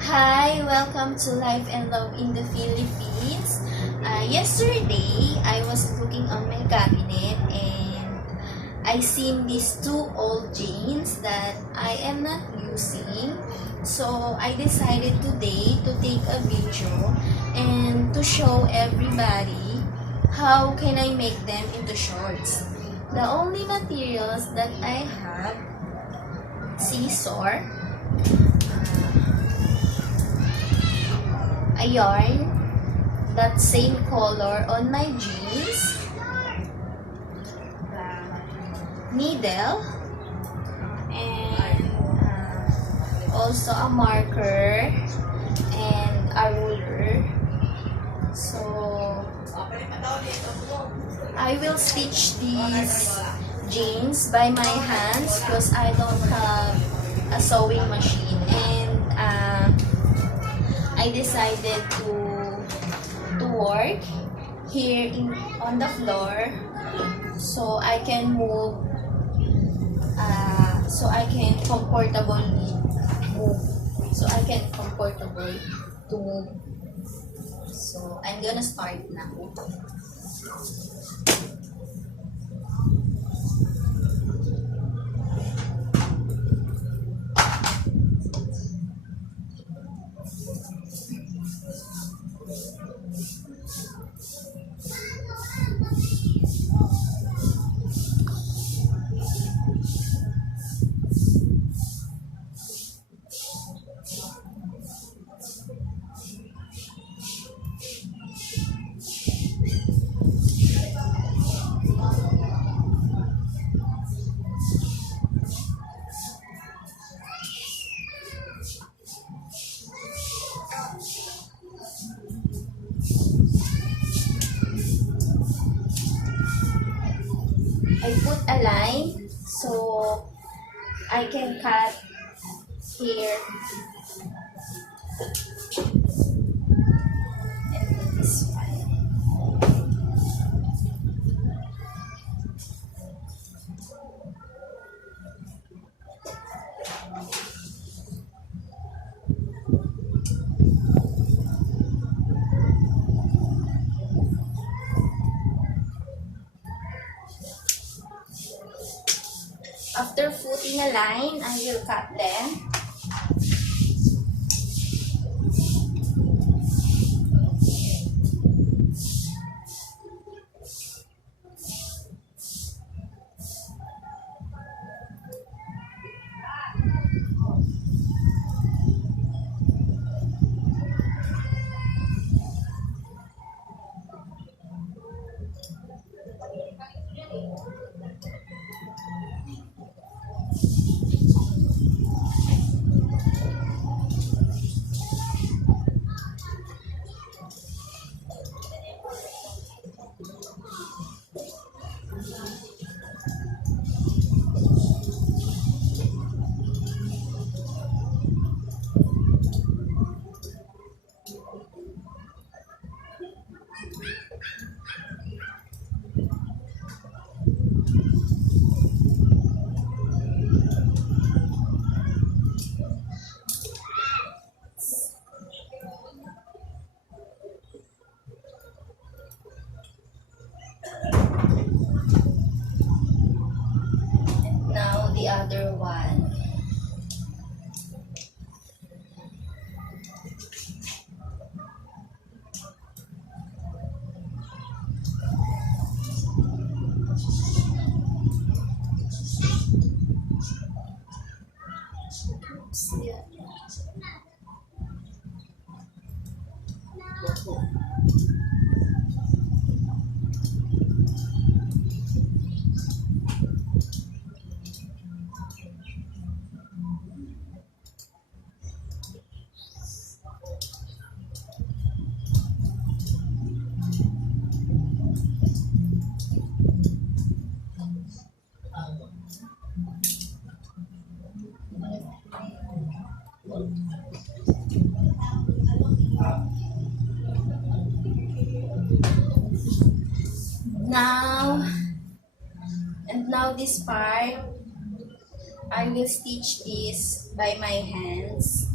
Hi, welcome to Life and Love in the Philippines. Yesterday, I was looking on my cabinet and I seen these two old jeans that I am not using. So I decided today to take a video and to show everybody how can I make them into shorts. The only materials that I have, scissor, a yarn that same color on my jeans, needle, and also a marker and a ruler. So I will stitch these jeans by my hands because I don't have a sewing machine, and I decided to work here on the floor so I can move, so I can comfortably move, to move. So I'm gonna start now. I put a line so I can cut here and put this one. After putting a line, I will cut them. Now the other one. Oops, yeah. Now this part, I will stitch this by my hands.